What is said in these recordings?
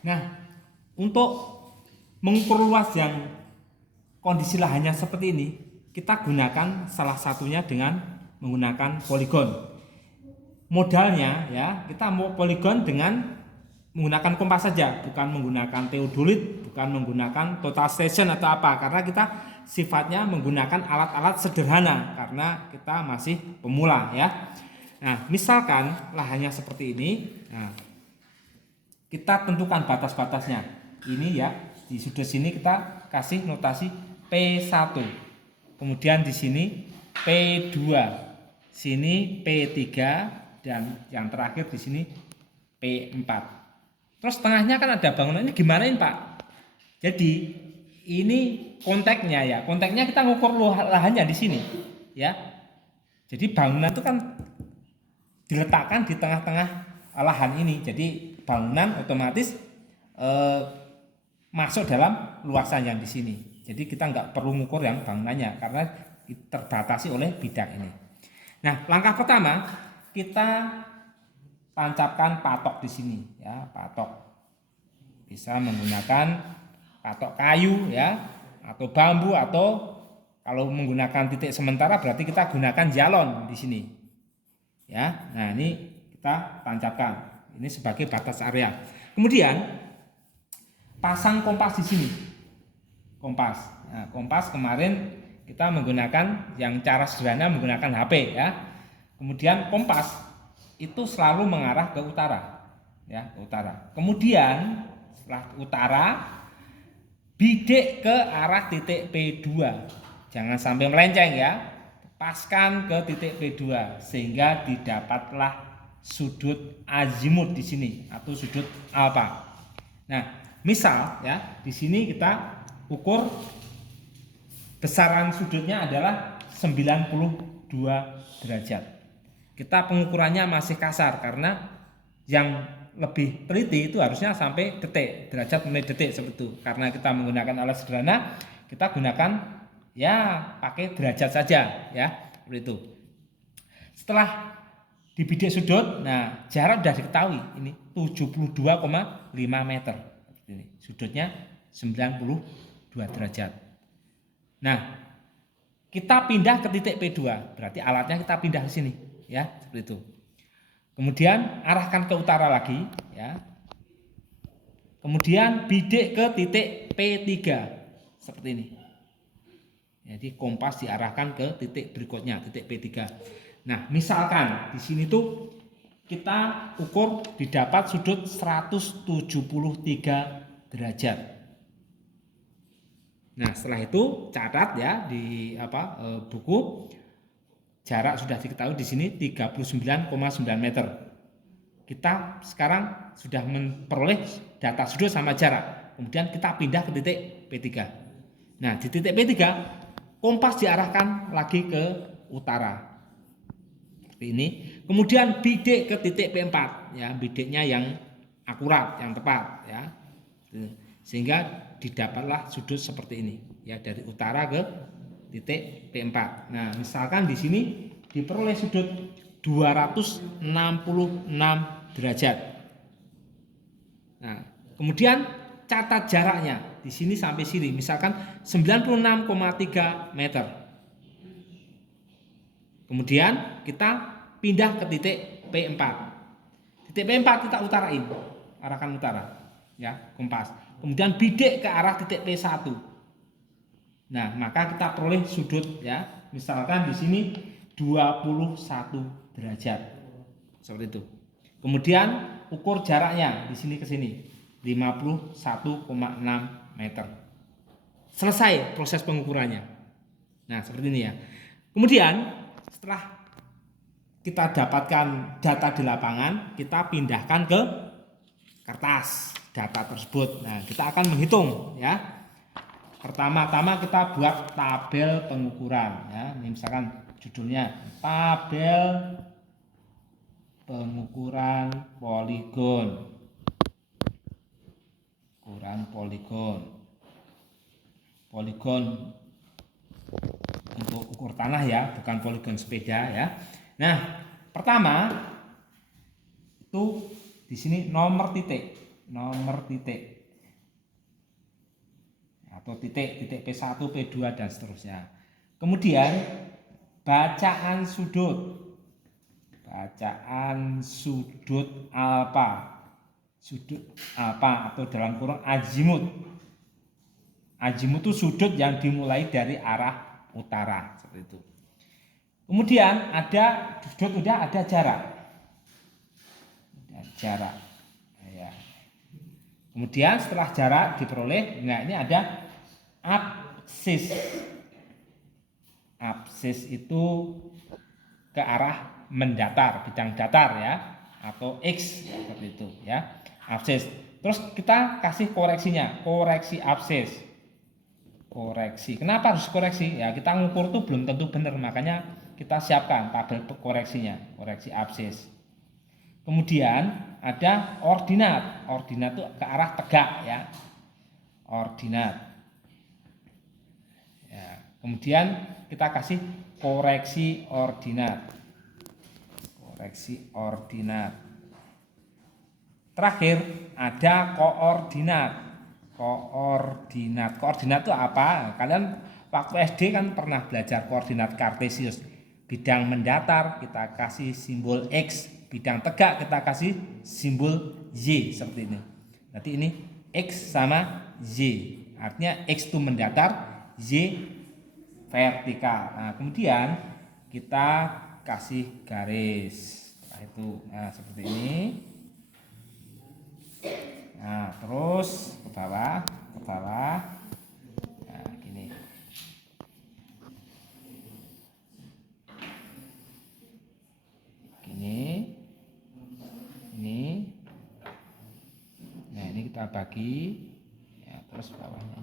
Nah, untuk mengukur luas yang kondisi lahannya seperti ini, kita gunakan salah satunya dengan menggunakan poligon. Modalnya ya, kita mau poligon dengan menggunakan kompas saja, bukan menggunakan teodolit, bukan menggunakan total station atau apa, karena kita sifatnya menggunakan alat-alat sederhana karena kita masih pemula ya. Nah, misalkan lahannya seperti ini, nah, kita tentukan batas-batasnya. Ini ya, di sudut sini kita kasih notasi P1. Kemudian di sini P2. Sini P3 dan yang terakhir di sini P4. Terus tengahnya kan ada bangunan, ini gimanain Pak? Jadi ini konteknya ya, konteknya kita ngukur lahannya di sini ya. Jadi bangunan itu kan diletakkan di tengah-tengah lahan ini. Jadi bangunan otomatis masuk dalam luasan yang di sini. Jadi kita nggak perlu ngukur yang bangunannya karena terbatasi oleh bidang ini. Nah, langkah pertama kita tancapkan patok di sini ya, patok. Bisa menggunakan patok kayu ya, atau bambu, atau kalau menggunakan titik sementara berarti kita gunakan jalon di sini. Ya. Nah, ini kita tancapkan. Ini sebagai batas area. Kemudian pasang kompas di sini. Kompas. Nah, kompas kemarin kita menggunakan yang cara sederhana menggunakan HP ya. Kemudian kompas itu selalu mengarah ke utara ya, ke utara. Kemudian setelah utara bidik ke arah titik P2. Jangan sampai melenceng ya. Paskan ke titik P2 sehingga didapatlah sudut azimut di sini atau sudut alfa. Nah, misal ya, di sini kita ukur besaran sudutnya adalah 92 derajat. Kita pengukurannya masih kasar karena yang lebih teliti itu harusnya sampai detik, derajat menit detik seperti itu. Karena kita menggunakan alat sederhana, kita gunakan ya pakai derajat saja ya, seperti itu. Setelah dibidik sudut, nah jarak sudah diketahui, ini 72,5 meter. Ini sudutnya 92 derajat. Nah, kita pindah ke titik P2, berarti alatnya kita pindah ke sini ya, seperti itu. Kemudian arahkan ke utara lagi ya. Kemudian bidik ke titik P3 seperti ini. Jadi kompas diarahkan ke titik berikutnya, titik P3. Nah, misalkan di sini tuh kita ukur didapat sudut 173 derajat. Nah, setelah itu catat ya di buku. Jarak sudah diketahui di sini 39,9 meter. Kita sekarang sudah memperoleh data sudut sama jarak. Kemudian kita pindah ke titik P3. Nah, di titik P3 kompas diarahkan lagi ke utara. Seperti ini. Kemudian bidik ke titik P4 ya, bidiknya yang akurat, yang tepat ya. Sehingga didapatlah sudut seperti ini ya, dari utara ke titik P4. Nah, misalkan di sini diperoleh sudut 266 derajat. Nah, kemudian catat jaraknya di sini sampai sini, misalkan 96,3 meter. Kemudian kita pindah ke titik P4. Titik P4 kita utarain, arahkan utara, ya, kompas. Kemudian bidik ke arah titik P1. Nah, maka kita peroleh sudut ya, misalkan di sini 21 derajat. Seperti itu. Kemudian ukur jaraknya di sini ke sini 51,6 meter. Selesai proses pengukurannya. Nah, seperti ini ya. Kemudian setelah kita dapatkan data di lapangan, kita pindahkan ke kertas data tersebut. Nah, kita akan menghitung ya. Pertama-tama kita buat tabel pengukuran ya. Ini misalkan judulnya tabel pengukuran poligon. Ukuran poligon. Poligon untuk ukur tanah ya, bukan poligon sepeda ya. Nah, pertama itu di sini nomor titik nomor titik atau titik P1, P2 dan seterusnya. Kemudian bacaan sudut alfa. Sudut alfa atau dalam kurung azimut. Azimut itu sudut yang dimulai dari arah utara seperti itu. Kemudian ada sudut, udah ada jarak. Ya. Kemudian setelah jarak diperoleh, nah ini ada absis. Absis itu ke arah mendatar, bidang datar ya, atau X seperti itu ya. Absis. Terus kita kasih koreksinya, koreksi absis. Koreksi. Kenapa harus koreksi? Ya kita ngukur tuh belum tentu benar, makanya kita siapkan tabel koreksinya, koreksi absis. Kemudian ada ordinat. Ordinat itu ke arah tegak ya. Ordinat. Ya, kemudian kita kasih koreksi ordinat. Koreksi ordinat. Terakhir ada koordinat. Koordinat itu apa? Kalian waktu SD kan pernah belajar koordinat kartesius. Bidang mendatar kita kasih simbol X, bidang tegak kita kasih simbol Y seperti ini. Nanti ini X sama Y. Artinya X itu mendatar, Y vertikal. Nah, kemudian kita kasih garis. Setelah itu seperti ini. Nah, terus ke bawah. Nah, gini. Ini. Nah, ini kita bagi. Ya, terus bawahnya.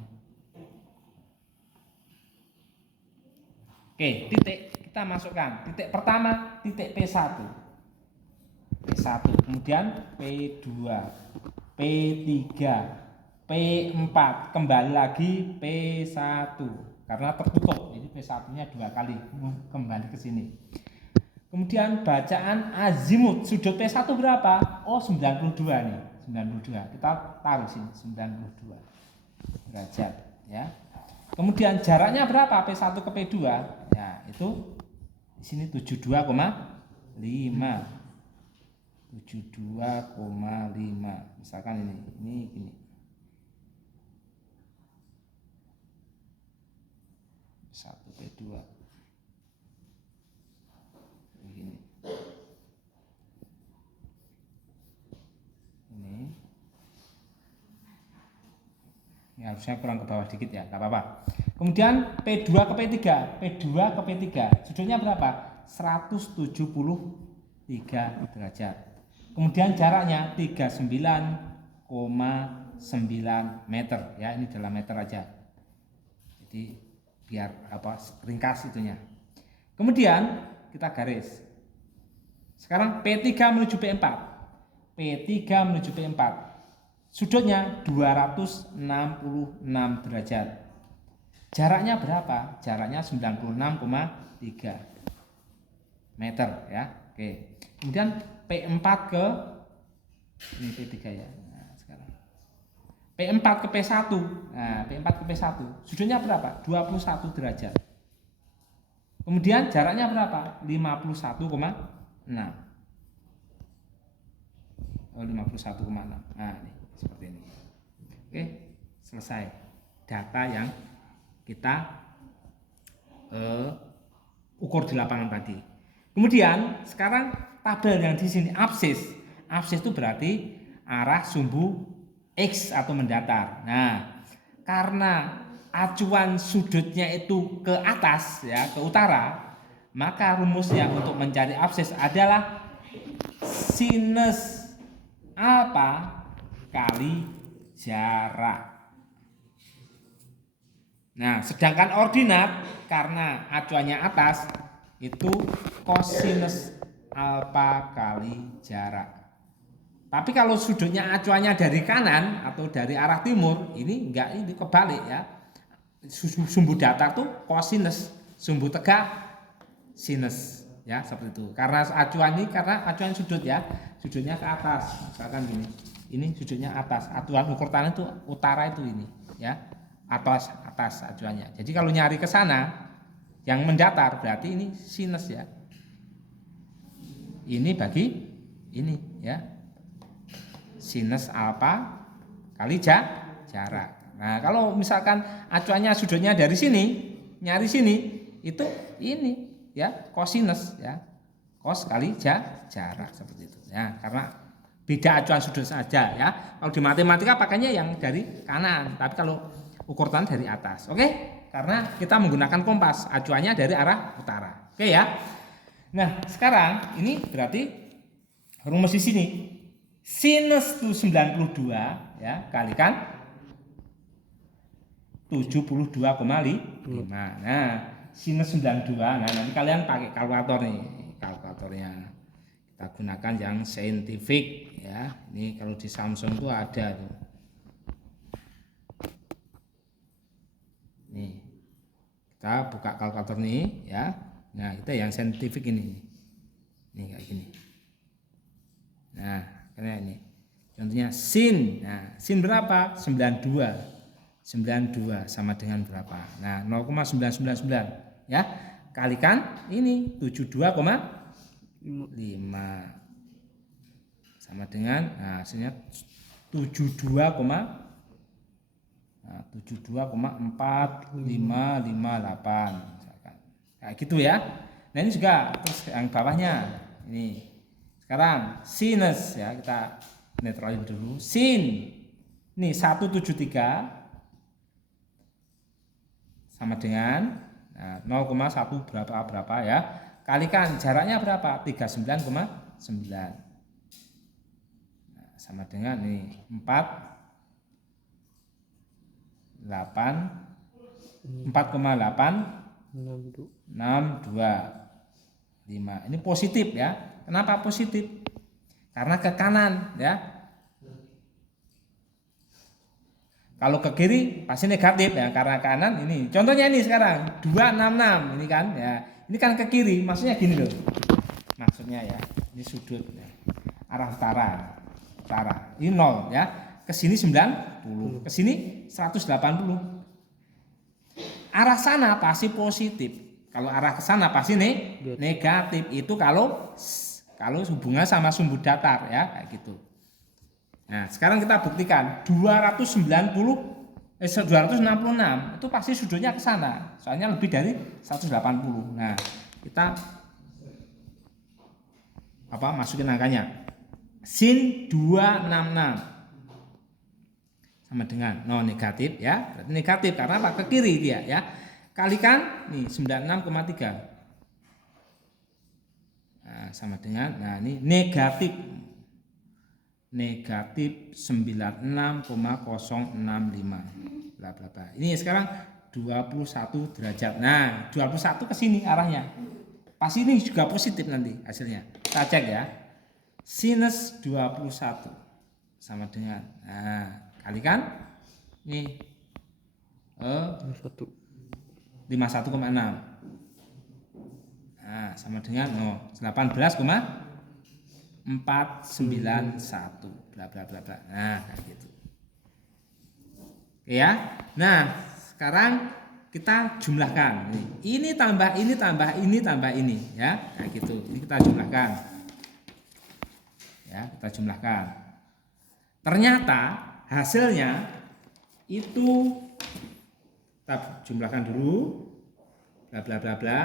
Oke, titik kita masukkan. Titik pertama, titik P1. Kemudian P2, P3, P4, kembali lagi P1 karena tertutup. Jadi P1-nya 2 kali kembali ke sini. Kemudian bacaan azimut sudut P1 berapa? Oh, 92 nih. 92. Kita taruh sini 92 derajat ya. Kemudian jaraknya berapa P1 ke P2? Ya, itu di sini 72,5. 72,5. Misalkan ini gini. 1 P2. Begini. Ini harusnya kurang ke bawah dikit ya, nggak apa-apa. Kemudian P2 ke P3. Sudutnya berapa? 173 derajat. Kemudian jaraknya 39,9 meter ya, ini dalam meter aja. Jadi biar ringkas itunya. Kemudian kita garis. Sekarang P3 menuju P4. Sudutnya 266 derajat. Jaraknya berapa? Jaraknya 96,3 meter ya. Oke. Kemudian P4 ke ini P3 ya. Nah, sekarang P4 ke P1. Nah, P4 ke P1. Sudutnya berapa? 21 derajat. Kemudian jaraknya berapa? 51,6. Oh, 51,6. Nah, ini seperti ini. Oke, selesai. Data yang kita ukur di lapangan tadi. Kemudian sekarang tabel yang di sini absis. Absis itu berarti arah sumbu X atau mendatar. Nah, karena acuan sudutnya itu ke atas ya, ke utara, maka rumusnya untuk mencari absis adalah sinus alfa kali jarak. Nah, sedangkan ordinat karena acuannya atas itu kosinus alfa kali jarak. Tapi kalau sudutnya acuannya dari kanan atau dari arah timur, ini enggak, ini kebalik ya. Sumbu datar tuh kosinus, sumbu tegak sinus ya, seperti itu. Karena acuan ini karena acuan sudut ya, sudutnya ke atas, misalkan gini. ini sudutnya atas. Acuan ukur tanah itu utara itu ini, ya. Atas acuannya. Jadi kalau nyari ke sana yang mendatar berarti ini sinus ya. Ini bagi ini ya. Sinus alfa kali jarak. Nah, kalau misalkan acuannya sudutnya dari sini, nyari sini, itu ini ya, kosinus ya. Cos kali jarak seperti itu. Ya, karena beda acuan sudut saja ya. Kalau di matematika pakainya yang dari kanan, tapi kalau ukur tanah dari atas. Oke? Karena kita menggunakan kompas, acuannya dari arah utara. Oke ya. Nah, sekarang ini berarti rumus di sini. Sinus 92 ya kalikan 72,5. Nah, sinus 92. Nah, nanti kalian pakai kalkulator nih, kalkulatornya. Kita gunakan yang saintifik ya. Ini kalau di Samsung itu ada tuh. Nih. Kita buka kalkulator nih ya. Nah, kita yang saintifik ini. Nih kayak gini. Nah, kayak ini. Contohnya sin. Nah, sin berapa? 92. 92 sama dengan berapa? Nah, 0,999 ya. Kalikan ini 72,5 sama dengan hasilnya 72,4558 misalkan. Kayak gitu ya. Nah, ini juga terus yang bawahnya ini. Sekarang sinus ya, kita netralin dulu. Sin ini 173 sama dengan 0,1 berapa ya. Kalikan jaraknya berapa? 39,9. Nah, sama dengan ini 4,8 4,862. Ini positif ya. Kenapa positif? Karena ke kanan ya. Kalau ke kiri pasti negatif ya, karena kanan ini. Contohnya ini sekarang 266 ini kan ya. Ini kan ke kiri, maksudnya gini loh. Maksudnya ya, ini sudut ya. Arah utara. Ini 0 ya. Ke sini 90, ke sini 180. Arah sana pasti positif. Kalau arah ke sana pasti negatif. Itu kalau hubungan sama sumbu datar ya, kayak gitu. Nah, sekarang kita buktikan 266 itu pasti sudutnya ke sana. Soalnya lebih dari 180. Nah, kita masukin angkanya. Sin 266 sama dengan negatif ya. Berarti negatif karena apa? Ke kiri dia ya. Kalikan nih 96,3. Nah, sama dengan ini negatif 96,065 bla bla bla. Ini sekarang 21 derajat. Nah, 21 ke sini arahnya. Pasti ini juga positif nanti hasilnya. Kita cek ya. Sinus 21 sama dengan kalikan nih 51,6. Nah, sama dengan 18,491 bla bla bla bla. Nah, kayak gitu. Oke ya. Nah, sekarang kita jumlahkan. Ini tambah ini tambah ini tambah ini ya. Kayak gitu. Ini kita jumlahkan. Ya, kita jumlahkan. Ternyata hasilnya itu kita jumlahkan dulu. Bla bla bla bla.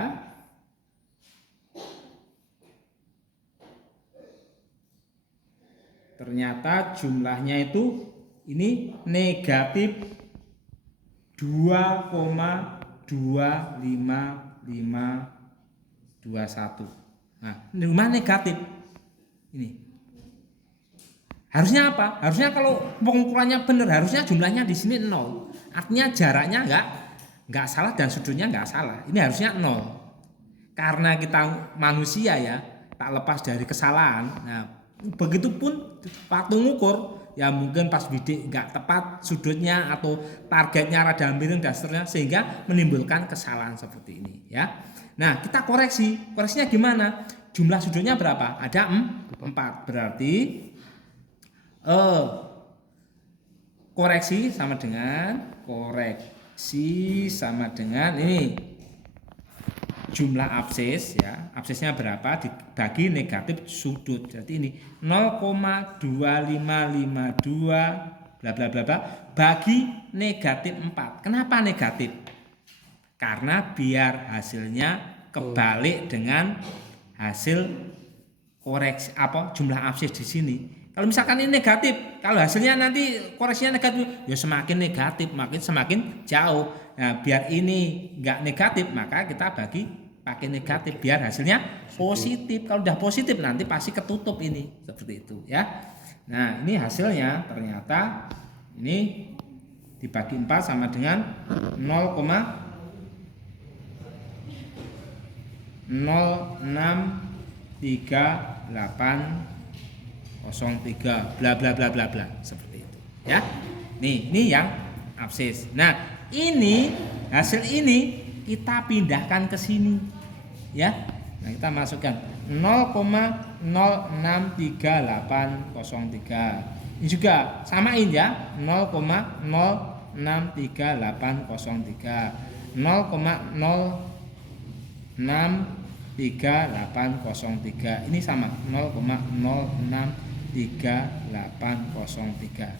Ternyata jumlahnya itu ini negatif 2,25521. Nah, ini rumah negatif. Ini. Harusnya apa? Harusnya kalau pengukurannya benar, harusnya jumlahnya di sini 0. Artinya jaraknya enggak salah dan sudutnya enggak salah. Ini harusnya 0. Karena kita manusia ya, tak lepas dari kesalahan. Nah, begitupun waktu ngukur ya mungkin pas bidik nggak tepat sudutnya atau targetnya rada miring dan seterusnya sehingga menimbulkan kesalahan seperti ini ya. Nah, kita koreksinya gimana? Jumlah sudutnya berapa? Ada 4, berarti koreksi sama dengan ini jumlah absis ya. Absisnya berapa dibagi negatif sudut. Jadi ini 0,2552 bla bla bla bla bagi negatif 4. Kenapa negatif? Karena biar hasilnya kebalik dengan hasil koreksi jumlah absis di sini. Kalau misalkan ini negatif, kalau hasilnya nanti koreksinya negatif, ya semakin negatif, semakin jauh. Nah, biar ini enggak negatif, maka kita bagi pakai negatif biar hasilnya positif. Kalau udah positif nanti pasti ketutup ini, seperti itu ya. Nah, ini hasilnya ternyata ini dibagi 4 sama dengan 0,063803 bla bla bla bla bla seperti itu ya. Ini yang absis. Nah, ini hasil ini kita pindahkan ke sini ya. Nah, kita masukkan 0,063803. Ini juga samain ya, 0,063803 0,063803 ini sama 0,063803.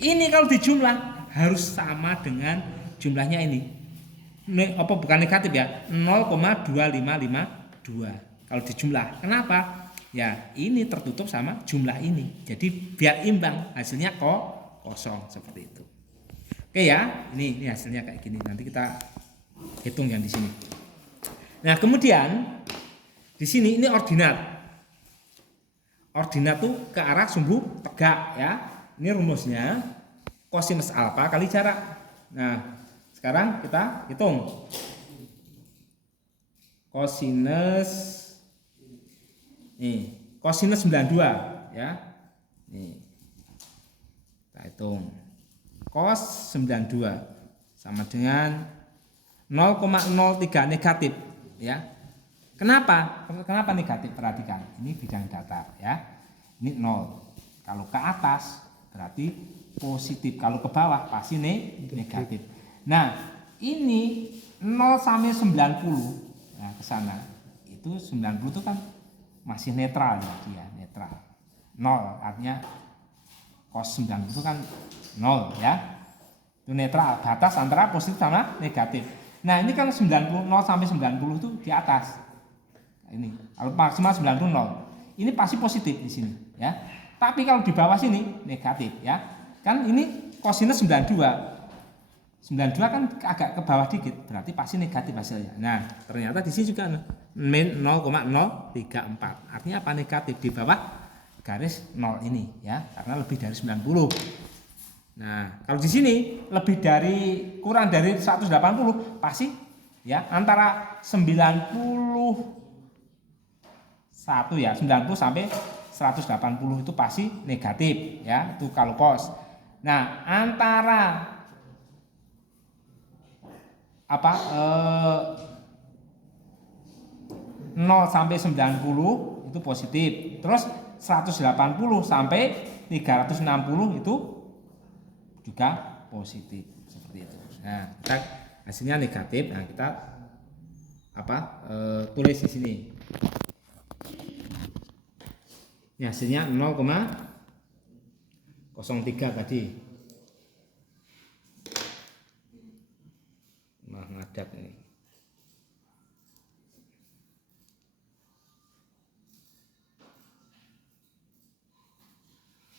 Ini kalau dijumlah harus sama dengan jumlahnya ini. Bukan negatif ya, 0,2552 kalau dijumlah. Kenapa? Ya ini tertutup sama jumlah ini. Jadi biar imbang hasilnya kosong seperti itu. Oke ya, ini hasilnya kayak gini. Nanti kita hitung yang di sini. Nah, kemudian di sini ini ordinat. Ordinat tuh ke arah sumbu tegak ya. Ini rumusnya kosinus alfa kali jarak. Nah, sekarang kita hitung. Kosinus 92 ya. Nih. Kita hitung. Cos 92 sama dengan 0,03 negatif ya. Kenapa negatif? Perhatikan, ini bidang datar ya. Ini 0. Kalau ke atas berarti positif, kalau ke bawah pasti negatif. Nah, ini 0 sampai 90. Nah, ke sana. Itu 90 itu kan masih netral ya, dia netral. 0 artinya cos 90 itu kan 0 ya. Itu netral, batas antara positif sama negatif. Nah, ini kan 90 0 sampai 90 itu di atas. Ini kalau maksimal 90 0. Ini pasti positif di sini ya. Tapi kalau di bawah sini negatif ya. Kan ini kosinus 92. 92 kan agak ke bawah dikit, berarti pasti negatif hasilnya. Nah, ternyata di sini juga min 0,034. Artinya apa? Negatif di bawah garis 0 ini ya, karena lebih dari 90. Nah, kalau di sini kurang dari 180 pasti ya antara 91 ya, 90 sampai 180 itu pasti negatif ya, itu kalau cos. Nah, antara 0 sampai 90 itu positif. Terus 180 sampai 360 itu juga positif seperti itu. Nah, kita hasilnya negatif. Nah, kita tulis di sini. Ini hasilnya 0,03 tadi. Nah, ngadap ini.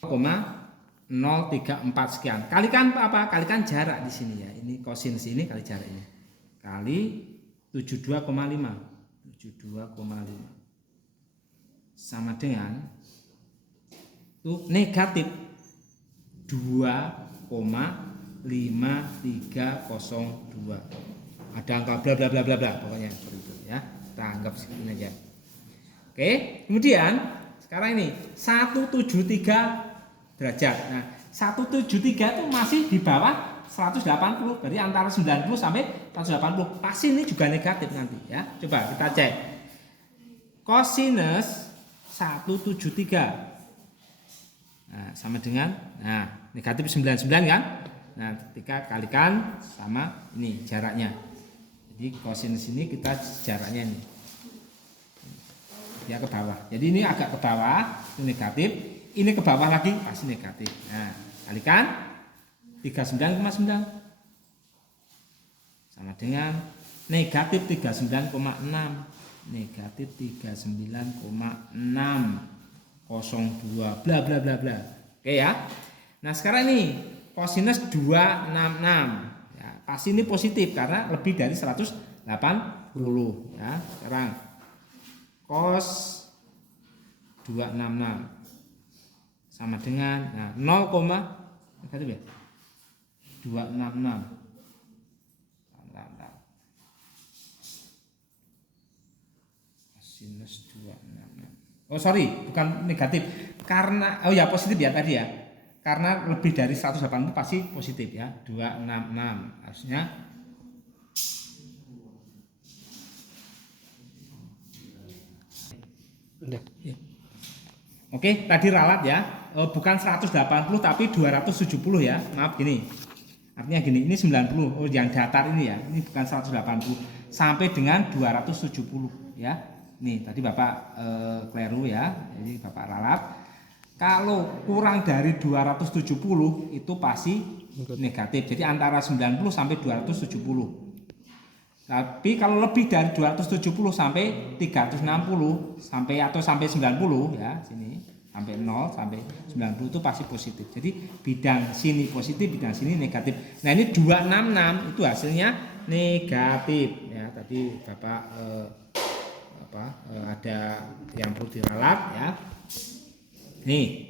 Koma 034 sekian. Kalikan apa? Kalikan jarak di sini ya. Ini kosinus ini kali jaraknya. Kali 72,5. 72,5. Sama dengan itu negatif 2,5302. Ada angka bla bla bla bla bla pokoknya seperti itu ya. Kita anggap segini aja. Oke, kemudian sekarang ini 173 derajat. Nah, 173 itu masih di bawah 180, berarti antara 90 sampai 180. Pasti ini juga negatif nanti ya. Coba kita cek. Kosinus 173. Nah, sama dengan negatif 99 kan. Nah, ketika kalikan sama ini jaraknya. Jadi kosinus ini kita jaraknya ini. Dia ke bawah. Jadi ini agak ke bawah, itu negatif. Ini ke bawah lagi pasti negatif. Nah, kalikan 39,9 sama dengan negatif 39,6. Negatif 39,6 02 bla bla bla bla. Oke ya. Nah, sekarang ini kosinus 266. Ya, pasti ini positif karena lebih dari 180 ya. Sekarang cos 266 sama dengan 0, negatif ya. 266. Sinus 266. Oh sorry, bukan negatif. Karena positif ya tadi ya. Karena lebih dari 180 pasti positif ya. 266. Harusnya Oke, tadi ralat ya. Bukan 180 tapi 270 ya. Maaf gini. Artinya gini, ini 90. Oh, yang datar ini ya. Ini bukan 180 sampai dengan 270 ya. Nih, tadi Bapak keliru ya. Jadi Bapak ralat. Kalau kurang dari 270 itu pasti negatif. Jadi antara 90 sampai 270. Tapi kalau lebih dari 270 sampai 360 sampai 90 ya, sini sampai 0 sampai 90 itu pasti positif. Jadi bidang sini positif, bidang sini negatif. Nah, ini 266 itu hasilnya negatif ya. Tadi Bapak ada yang perlu diralat ya. Nih.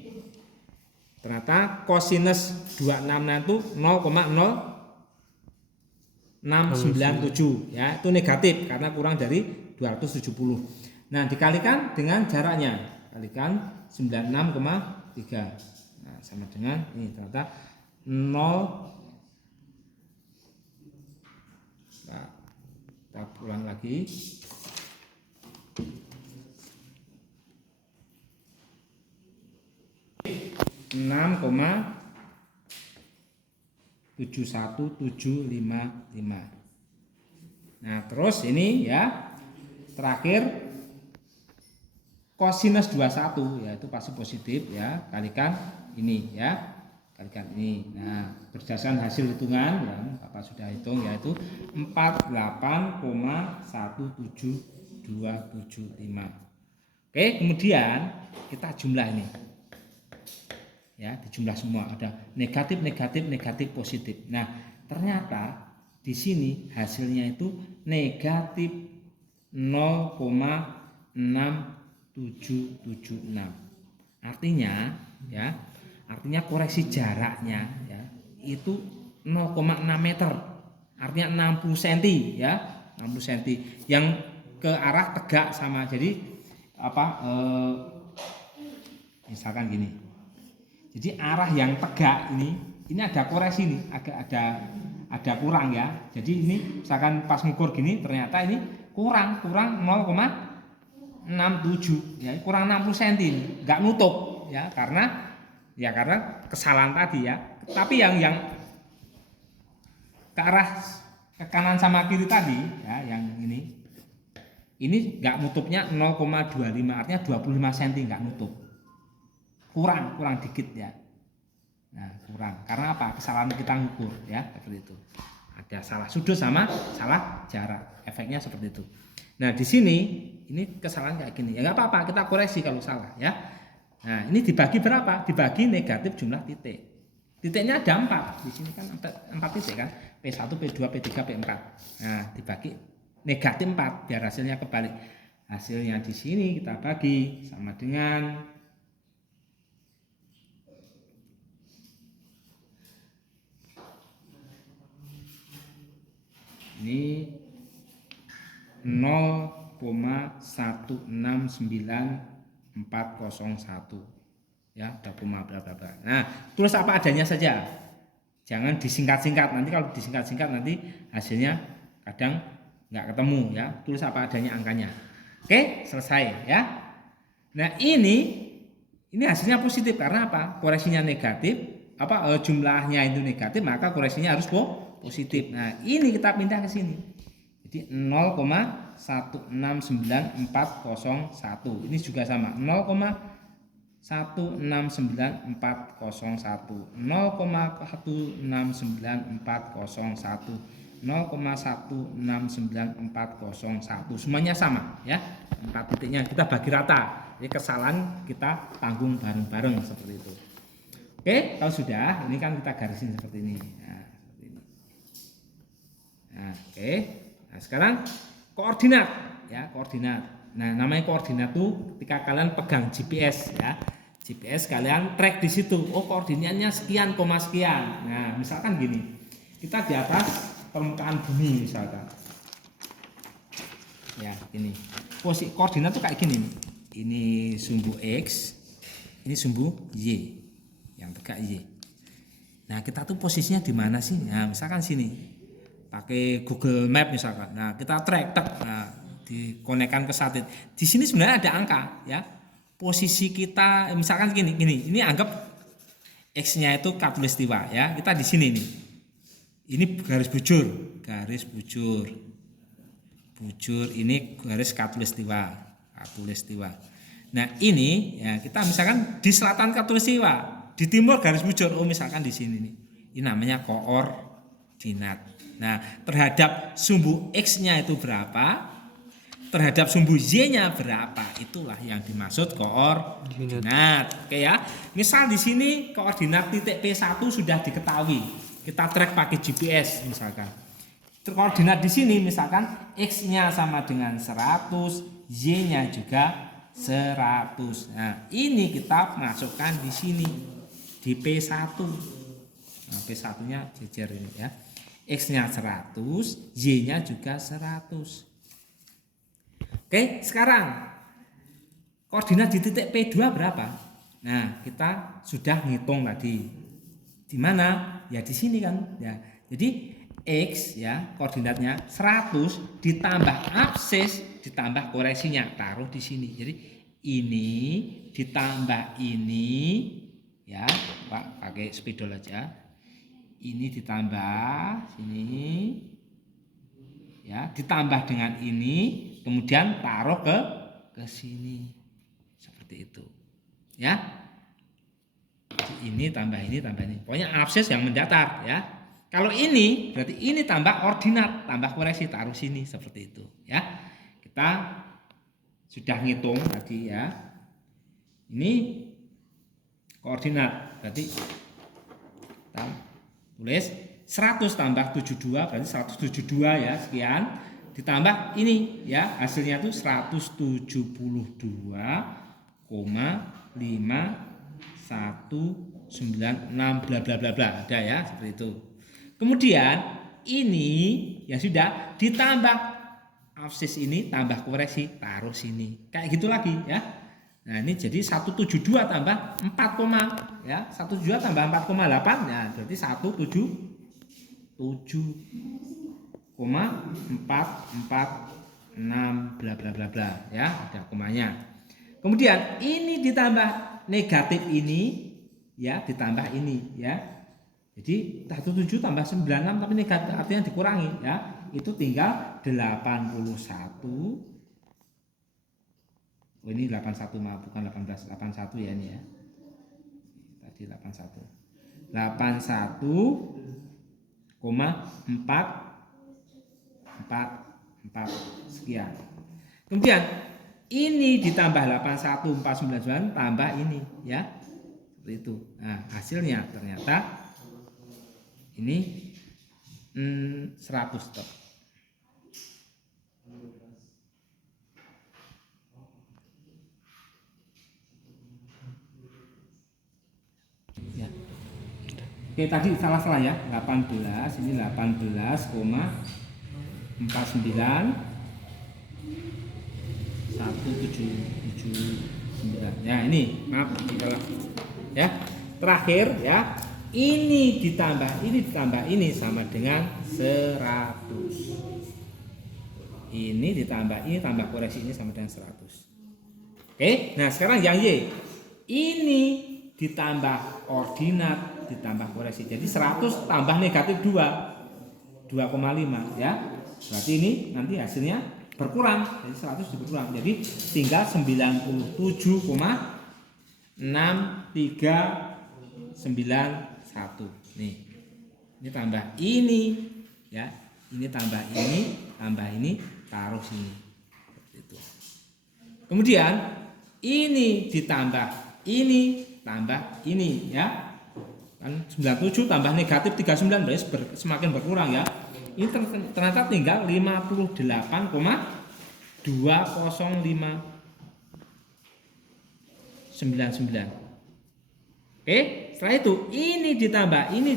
Ternyata kosinus 266 itu 0,0697 ya, itu negatif karena kurang dari 270. Nah, dikalikan dengan jaraknya. Kalikan 96,3. Nah, sama dengan ini ternyata 0. Nah, kita ulang lagi. 6,71755. Nah, terus ini ya. Terakhir kosinus 21 yaitu pasti positif ya. Kalikan ini ya. Kalikan ini. Nah, berdasarkan hasil hitungan yang Bapak sudah hitung yaitu 48,17275. Oke, kemudian kita jumlah ini. Ya, dijumlah semua ada negatif, negatif, negatif, positif. Nah, ternyata di sini hasilnya itu negatif 0,6776. Artinya ya, artinya koreksi jaraknya ya itu 0,6 meter. Artinya 60 cm ya, 60 cm yang ke arah tegak sama. Jadi misalkan gini. Jadi arah yang tegak ini ada koreksi nih, agak ada kurang ya. Jadi ini misalkan pas ngukur gini ternyata ini kurang 0,67 ya, kurang 60 cm, nggak nutup ya karena kesalahan tadi ya. Tapi yang ke arah ke kanan sama kiri tadi ya, yang ini nggak nutupnya 0,25, artinya 25 cm nggak nutup. Kurang dikit ya. Nah, kurang. Karena apa? Kesalahan kita ngukur ya, seperti itu. Ada salah sudut sama salah jarak. Efeknya seperti itu. Nah, di sini ini kesalahan kayak gini. Ya nggak apa-apa, kita koreksi kalau salah ya. Nah, ini dibagi berapa? Dibagi negatif jumlah titik. Titiknya ada 4. Di sini kan 4 titik kan. P1, P2, P3, P4. Nah, dibagi negatif 4 biar hasilnya kebalik. Hasilnya di sini kita bagi sama dengan ini 0,169401 ya, ada koma bla bla bla. Nah, tulis apa adanya saja. Jangan disingkat-singkat. Nanti kalau disingkat-singkat nanti hasilnya kadang nggak ketemu ya. Tulis apa adanya angkanya. Oke, selesai ya. Nah, ini Ini hasilnya positif karena apa? Koreksinya negatif, jumlahnya itu negatif, maka koreksinya harus positif. Nah, ini kita pindah ke sini. Jadi 0,169401. Ini juga sama. 0,169401, 0,169401, 0,169401. Semuanya sama ya. 4 titiknya kita bagi rata. Jadi kesalahan kita tanggung bareng-bareng seperti itu. Oke, kalau sudah, ini kan kita garisin seperti ini. Nah, seperti ini. Nah, oke. Nah, sekarang koordinat ya, koordinat. Nah, namanya koordinat tuh ketika kalian pegang GPS ya. GPS kalian track di situ. Oh, koordinatnya sekian, koma sekian. Nah, misalkan gini. Kita di atas permukaan bumi misalkan. Ya, ini. Posisi koordinat tuh kayak gini nih. Ini sumbu X, ini sumbu Y, yang tegak Y. Nah, kita tuh posisinya di mana sih? Nah, misalkan sini, pakai Google Map misalkan. Nah, kita track, nah, dikonekkan ke satelit. Di sini sebenarnya ada angka, ya. Posisi kita, misalkan gini. Ini anggap X-nya itu khatulistiwa, ya. Kita di sini nih. Ini garis bujur, bujur ini garis khatulistiwa. Nah, ini ya kita misalkan di selatan khatulistiwa, di timur garis bujur. Oh, misalkan di sini nih. Ini namanya koordinat. Nah, terhadap sumbu X-nya itu berapa? Terhadap sumbu Y-nya berapa? Itulah yang dimaksud koordinat. Oke ya. Misal di sini koordinat titik P1 sudah diketahui. Kita track pakai GPS misalkan. Koordinat di sini misalkan X-nya sama dengan 100, Y-nya juga 100. Nah, ini kita masukkan di sini di P1. Nah, P1-nya jejer ini ya. X-nya 100, Y-nya juga 100. Oke, sekarang koordinat di titik P2 berapa? Nah, kita sudah ngitung tadi. Di mana? Ya di sini kan. Ya. Jadi X ya koordinatnya 100 ditambah absis ditambah koreksinya taruh di sini. Jadi ini ditambah ini ya Pak, pakai spidol aja. Ini ditambah sini ya ditambah dengan ini kemudian taruh ke sini seperti itu ya. Jadi ini tambah ini pokoknya absis yang mendatar ya. Kalau ini berarti ini tambah ordinat, tambah koreksi taruh sini seperti itu ya. Kita sudah ngitung tadi ya. Ini koordinat berarti kita tulis 100 tambah 72 berarti 172 ya sekian ditambah ini ya hasilnya itu 172,5196 bla bla bla bla ada ya seperti itu. Kemudian ini ya sudah ditambah absis ini tambah koreksi taruh sini kayak gitu lagi ya. Nah ini jadi 172 tambah 4, ya 172 tambah 4,8 ya berarti 177,446 bla bla bla bla ya ada komanya. Kemudian ini ditambah negatif ini ya ditambah ini ya. Jadi 17 tambah 96 tapi negatif artinya dikurangi ya. Itu tinggal 81. Oh ini 81 bukan 18, 81 ya ini ya. Tadi 81. 81,444 sekian. Kemudian ini ditambah 81499 tambah ini ya. Seperti itu. Nah, hasilnya ternyata ini 100 stop. Ya. Oke, tadi salah ya. 18, ini 18,49 1779. Ya, ini maaf ya. Terakhir ya. Ini ditambah ini sama dengan 100. Ini ditambah ini tambah koreksi ini sama dengan 100. Oke, nah sekarang yang Y. ini ditambah ordinat ditambah koreksi. Jadi 100 tambah negatif 2,5 ya. Berarti ini nanti hasilnya berkurang. Jadi 100 diberkurang. Jadi tinggal 97,6391. Nih. Ini tambah ini ya. Ini tambah ini, taruh sini. Itu. Kemudian ini ditambah ini tambah ini ya. Kan 97 tambah negatif 39 berarti semakin berkurang ya. Ini ternyata tinggal 58,20599. Oke, setelah itu ini ditambah ini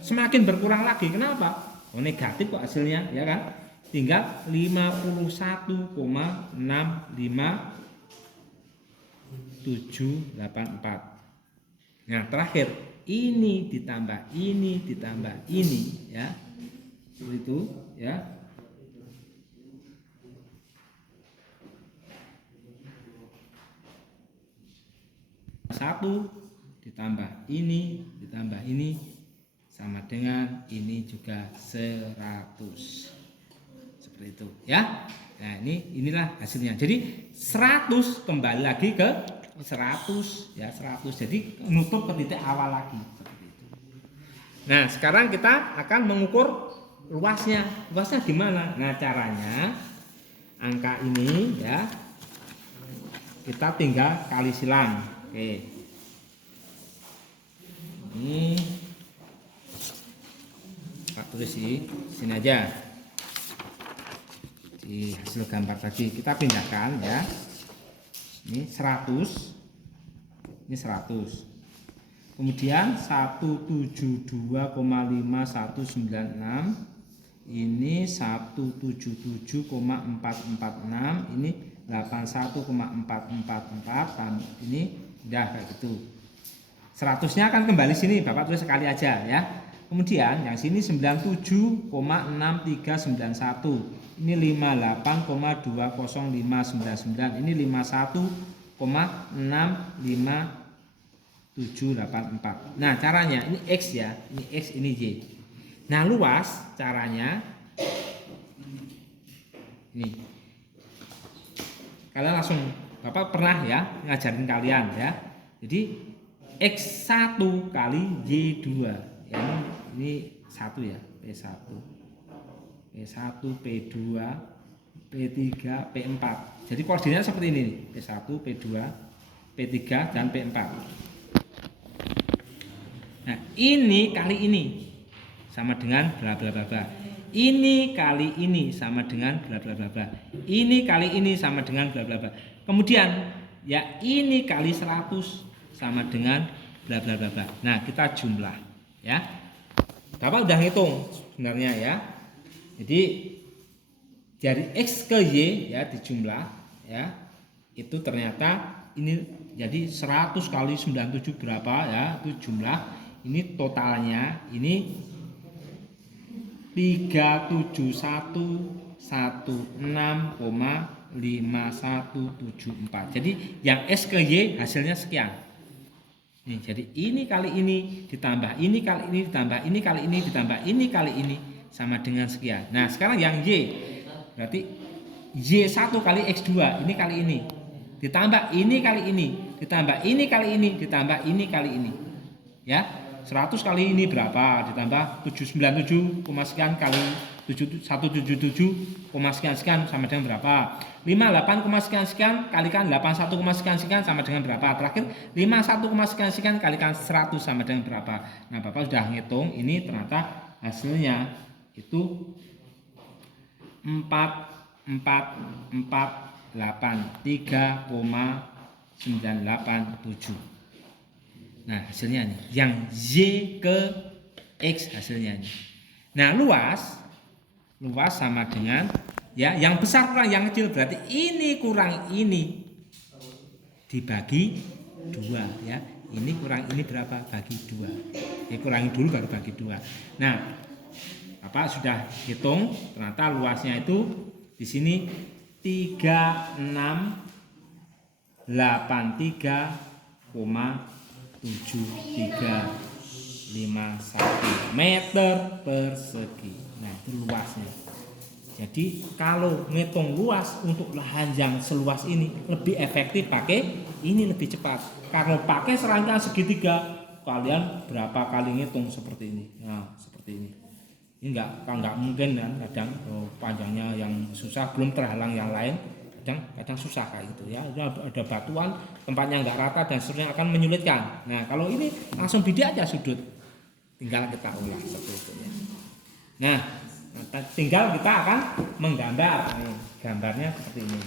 semakin berkurang lagi. Kenapa? Oh, negatif kok hasilnya ya kan? Tinggal 51,65784. Nah, terakhir ini ditambah ini ya. Seperti itu ya. Satu ditambah ini sama dengan ini juga 100. Seperti itu ya. Nah, inilah hasilnya. Jadi 100 kembali lagi ke 100 ya, 100. Jadi nutup ke titik awal lagi seperti itu. Nah, sekarang kita akan mengukur luasnya. Luasnya gimana? Nah, caranya angka ini ya kita tinggal kali silang. Oke. Ini Pak tulis di sini aja. Di hasil gambar tadi kita pindahkan ya. Ini 100. Ini 100. Kemudian 172,5196. Ini 177,446. Ini 81,444. Ini udah kayak gitu. 100-nya akan kembali sini, Bapak tulis sekali aja ya. Kemudian yang sini 97,6391. Ini 58,20599. Ini 51,65784. Nah, caranya ini X ya, ini X, ini Y. Nah, luas caranya ini. Kalian langsung, Bapak pernah ya ngajarin kalian ya. Jadi X1 kali Y2 ya, ini 1 ya, P1 P1 P2 P3 P4. Jadi koordinatnya seperti ini nih, P1 P2 P3 dan P4. Nah, ini kali ini sama dengan bla bla bla bla. Ini kali ini sama dengan bla bla bla bla. Ini kali ini sama dengan bla bla bla. Kemudian ya ini kali 100 sama dengan bla bla bla bla. Nah, kita jumlah ya. Bapak udah hitung sebenarnya ya. Jadi dari X ke Y ya dijumlah ya. Itu ternyata ini jadi 100 kali 97 berapa ya? Itu jumlah. Ini totalnya ini 37116,5174. Jadi yang S ke Y hasilnya sekian. Nih, jadi ini kali ini ditambah ini kali ini ditambah ini kali ini ditambah ini kali ini sama dengan sekian. Nah, sekarang yang Y berarti Y1 kali X2 ini kali ini ditambah ini kali ini ditambah ini kali ini ditambah ini kali ini ya. 100 kali ini berapa ditambah 797, sekian kali 177, sekian sama dengan berapa? 58, sekian kalikan 81, sekian sama dengan berapa? Terakhir 51, sekian kalikan 100 sama dengan berapa? Nah, Bapak sudah ngitung ini ternyata hasilnya itu 4483,987. Nah, hasilnya nih yang Y ke X hasilnya nih. Nah, luas sama dengan ya yang besar kurang yang kecil, berarti ini kurang ini dibagi 2 ya. Ini kurang ini berapa? Bagi 2. Ya, kurangi dulu baru bagi 2. Nah, Bapak sudah hitung ternyata luasnya itu di sini 3683 0,7351 meter persegi. Nah, itu luasnya. Jadi kalau ngitung luas untuk lahan yang seluas ini lebih efektif pakai ini, lebih cepat. Kalau pakai serangkaian segitiga, kalian berapa kali ngitung seperti ini. Nah, seperti ini. Ini enggak mungkin kan, kadang panjangnya yang susah belum terhalang yang lain, kadang susah kayak gitu ya. Ada batuan, tempatnya enggak rata dan seterusnya akan menyulitkan. Nah, kalau ini langsung bidik aja sudut. Tinggal kita ulah seperti itu ya. Nah, tinggal kita akan menggambar. Nih, gambarnya seperti ini.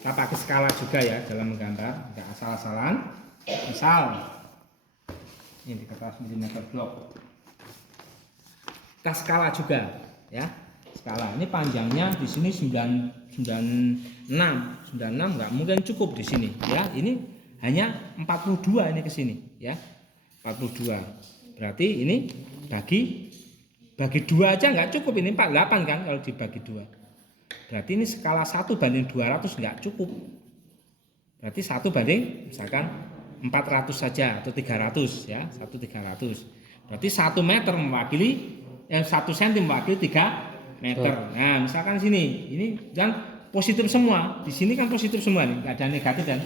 Kita pakai skala juga ya dalam menggambar, enggak asal-asalan. Misal ini di kertas milimeter blok. Kita skala juga ya. Skala ini panjangnya di sini 96 enggak mungkin cukup di sini ya. Ini hanya 42 ini ke sini ya. 42. Berarti ini bagi 2 aja enggak cukup, ini 48 kan kalau dibagi 2. Berarti ini skala 1 banding 200 enggak cukup. Berarti 1 banding misalkan 400 saja atau 300 ya, 1/300. Berarti 1 meter mewakili 1 cm mewakili 3 meter. Nah, misalkan sini, ini kan positif semua. Di sini kan positif semua nih, enggak ada negatif dan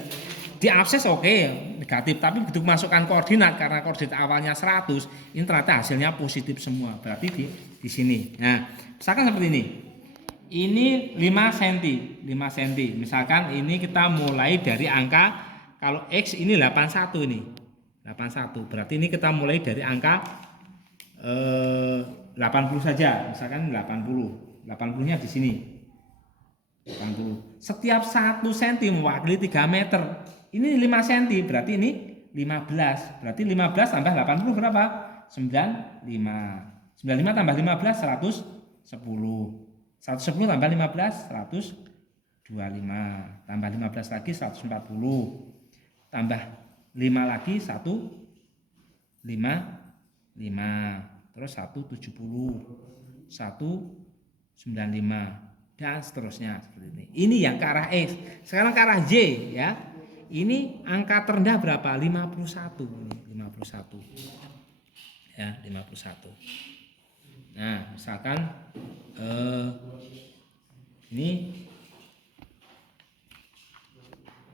di abses oke, negatif, tapi begitu masukkan koordinat karena koordinat awalnya 100, ini ternyata hasilnya positif semua. Berarti di sini. Nah, misalkan seperti ini. Ini 5 cm, 5 cm. Misalkan ini kita mulai dari angka, kalau X ini 81 ini. 81. Berarti ini kita mulai dari angka 80 saja. Misalkan 80. 80-nya di sini. 80. Setiap 1 cm mewakili 3 meter. Ini 5 cm, berarti ini 15. Berarti 15 tambah 80 berapa? 95. 95 tambah 15 110. 110 tambah 15 125. Tambah 15 lagi 140. Tambah 5 lagi 155. Terus 170. 195 dan seterusnya seperti ini. Ini yang ke arah X. Sekarang ke arah Y ya. Ini angka terendah berapa? 51. Ini 51. Ya, 51. Nah, misalkan ini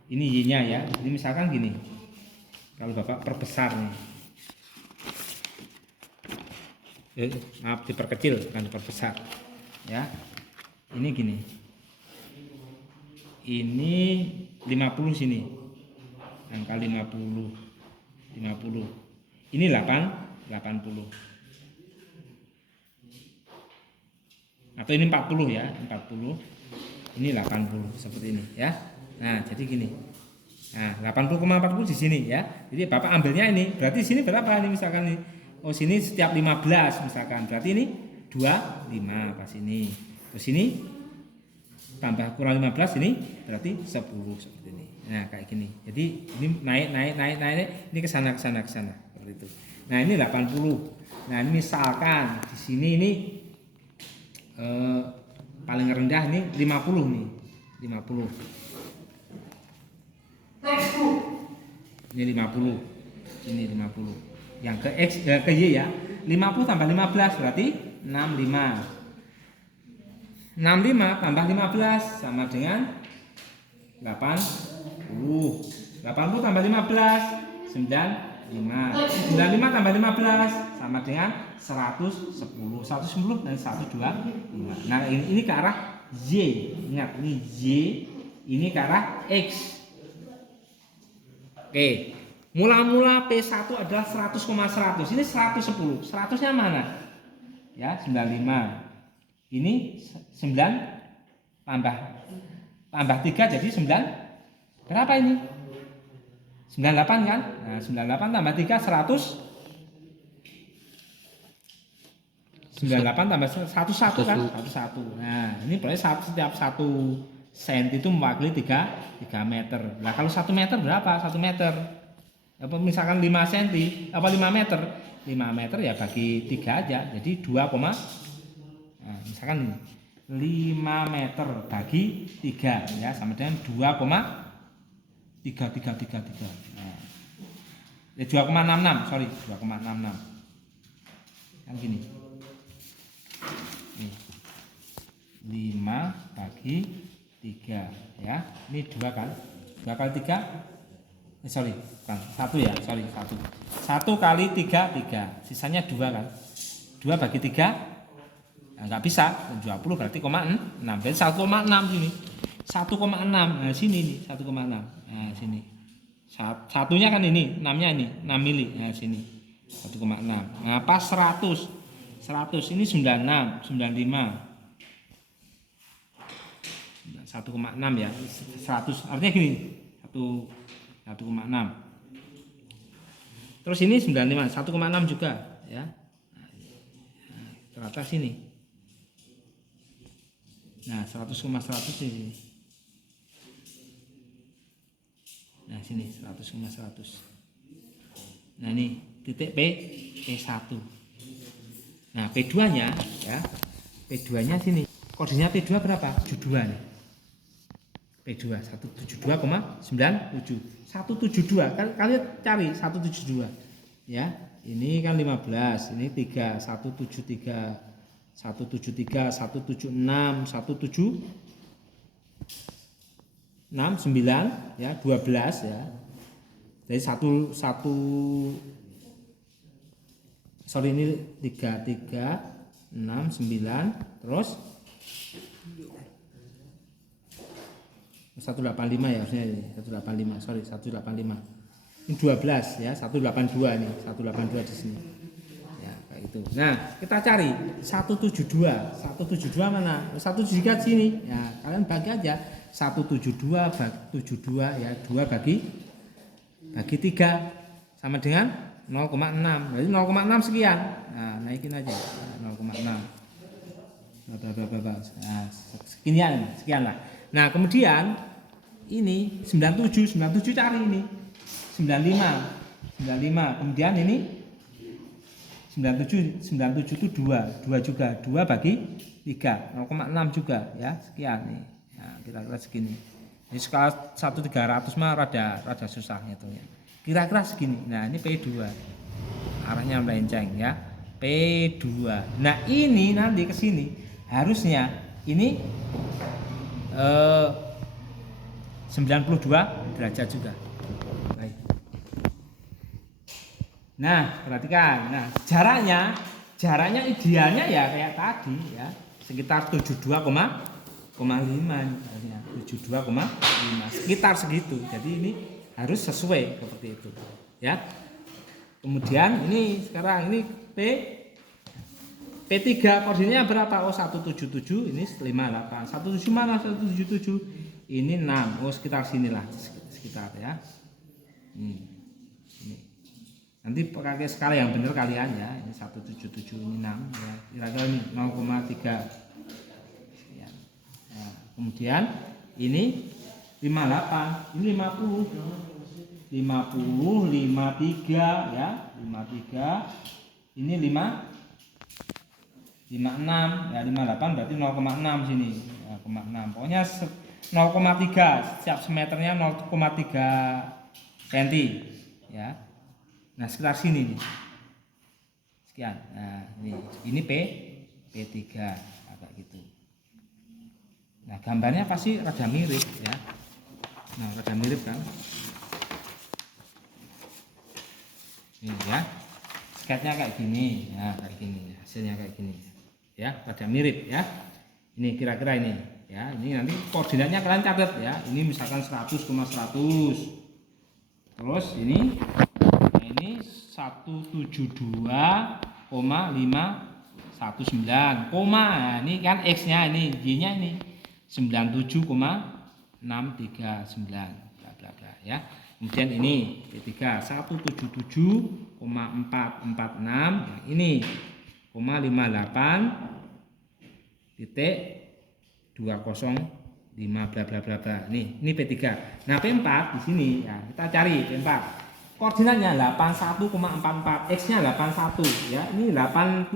Y-nya ya. Jadi misalkan gini. Kalau Bapak perbesar nih. Maaf, diperkecil bukan diperbesar. Ya. Ini gini. Ini 50 sini. Angka 50. Ini 80. Atau ini 40 ya, 40. Ini 80 seperti ini ya. Nah, jadi gini. Nah, 80,40 di sini ya. Jadi Bapak ambilnya ini. Berarti di sini berapa nih misalkan nih? Oh, sini setiap 15 misalkan. Berarti ini 25 pas ini. Terus ini tambah kurang 15 ini berarti 10 seperti ini. Nah, kayak gini. Jadi ini naik ini ke sana seperti itu. Nah, ini 80. Nah, ini misalkan di sini ini paling rendah ini 50 nih. 50. Ini 50. Ini 50. Yang ke X ke Y ya. 50 tambah 15 berarti 65. 65 tambah 15 sama dengan 80. 80 tambah 15 95. 95 tambah 15 sama dengan 110. 110 dan 125. Nah, ini ke arah Y. Ingat, ini Y, ini ke arah X. Oke. Mula-mula P1 adalah 100,100. Ini 110. 100-nya mana? Ya, 95. Ini 9 tambah 3 jadi 9. Berapa ini? 98 kan? Nah, 98 tambah 3 100. 98 tambah 1 kan? 1. Nah, ini berarti setiap 1 cm itu mewakili 3 meter. Nah, kalau 1 meter berapa? 1 meter. Apa misalkan 5 cm, apa 5 meter? 5 meter ya bagi 3 aja. Jadi 2, nah, misalkan ini 5 meter bagi 3 ya, sama dengan 2,3333. Nah, 2,66, sorry, 2,66. Kan gini. Nih. 5 bagi 3 ya. Ini 2 kan? 2 kali 3. Sorry, bukan 1 ya, sorry 1. 1 kali 3 3. Sisanya 2 kan? 2 bagi 3. Nah, nggak bisa, 20 berarti 0,6. Berarti 1,6 sini. 1,6. Nah, sini nih 1,6. Nah, sini. Satunya kan ini, 6-nya ini, 6 mili. Nah, sini. 1,6. Nah, pas 100. 100 ini 96, 95. 1,6 ya. 100 artinya gini. 1,6. Terus ini 95, 1,6 juga ya. Nah, teratas sini. Nah, 100,100 ini. Nah, sini 100,100. Nah, ini titik P1. Nah, P2-nya ya. P2-nya sini. Koordinat P2 berapa? 72 nih. P2 172,97. 172 kan kalian cari 172. Ya. Ini kan 15, ini 3, 173, 173, 176, 179 ya, 12 ya. Jadi sorry ini 3, 6, 9 terus 185 ya harusnya ini 185, sorry 185. Ini 12 ya, 182 nih, 182 di sini. Ya, kayak gitu. Nah, kita cari 172. 172 mana? 173 sini. Ya, kalian bagi aja 172 bagi 72 ya, 2 bagi 3 sama dengan 0,6. Jadi 0,6 sekian. Nah, naikin aja. 0,6. Nah, sekian lah. Nah, kemudian ini 97 cari ini. 95. Kemudian ini 97 itu 2 juga. 2 bagi 3. 0,6 juga ya. Sekian nih. Nah, kira-kira segini. Ini skala 1/300 mah rada susah ngitungnya. Kira-kira segini. Nah, ini P2. Arahnya melenceng ya. P2. Nah, ini nanti ke sini harusnya ini 92 derajat juga. Baik. Nah, perhatikan. Nah, jaraknya idealnya ya kayak tadi ya, sekitar 72,5 artinya 72,5 sekitar segitu. Jadi ini harus sesuai seperti itu ya. Kemudian ini sekarang ini P3 koordinatnya berapa? Oh 177 ini 58. 17 mana 177? Ini 6. Oh sekitar sinilah, sekitar ya. Ini. Nanti pakai skala yang benar kalian ya. Ini 177 ini 6 ya. Kira-kira ini 0,3. Ya. Nah, kemudian ini 58, ini 50. 53 ya. 53. Ini 56 ya, 58 berarti 0,6 sini ya, 0,6. Pokoknya 0,3 setiap semeternya 0,3 cm ya. Nah, sekitar sini nih. Sekian. Nah, ini P3 agak gitu. Nah, gambarnya pasti rada mirip ya. Nah, rada mirip kan? Ini ya. Sketnya kayak gini ya, kayak gini. Hasilnya kayak gini. Ya, rada mirip ya. Ini kira-kira ini ya. Ini nanti koordinatnya kalian catat ya. Ini misalkan 100,100. Terus ini 172,519 koma. Nah, ini kan X-nya ini, Y-nya ini 97,639 bla bla bla ya. Kemudian ini P3 177,446 nah, ini 0,58,205 bla bla bla bla. Ini P3. Nah, P4 di sini ya, kita cari P4. Koordinatnya 81,44, X-nya 81 ya. Ini 81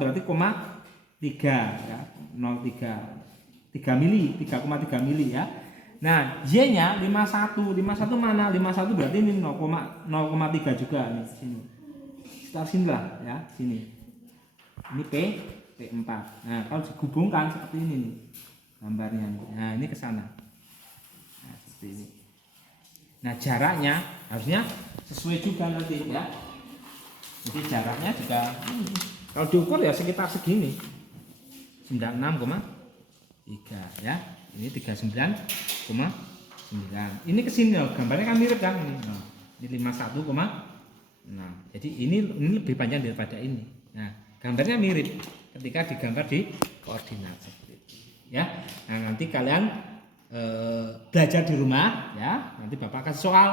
berarti 3 ya. 3 mili, 3,3 mili ya. Nah, Y-nya 51. 51 mana? 51 berarti ini 0,3 juga nih sini. Sekitar sini lah ya, sini. Ini P4. Nah, kalau digabungkan seperti ini nih gambarnya. Nah, ini ke sana. Nah, seperti ini. Nah, jaraknya harusnya sesuai juga nanti ya. Jadi jaraknya juga kalau diukur ya sekitar segini. 96,3 ya. Ini 39,9. Ini kesini loh, gambarnya kan mirip kan ini. Nah, ini 51,6. Jadi ini lebih panjang daripada ini. Nah, gambarnya mirip ketika digambar di koordinat seperti itu. Ya. Nah, nanti kalian belajar di rumah ya. Nanti Bapak kasih soal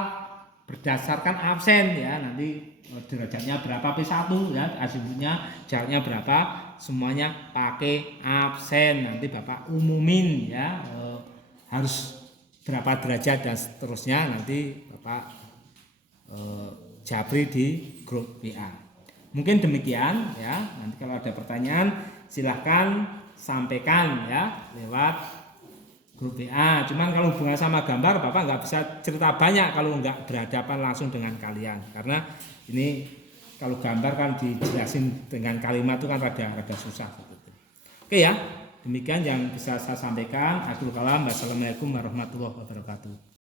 berdasarkan absen ya. Nanti derajatnya berapa P1 ya, azimutnya jaraknya berapa, semuanya pakai absen. Nanti Bapak umumin ya, harus berapa derajat dan seterusnya, nanti Bapak japri di grup WA. Mungkin demikian ya. Nanti kalau ada pertanyaan silahkan sampaikan ya lewat grup WA. Cuman kalau hubungan sama gambar Bapak nggak bisa cerita banyak kalau nggak berhadapan langsung dengan kalian, karena ini kalau gambar kan dijelasin dengan kalimat itu kan rada susah gitu. Oke ya, demikian yang bisa saya sampaikan. Akhirul kalam. Wassalamualaikum warahmatullahi wabarakatuh.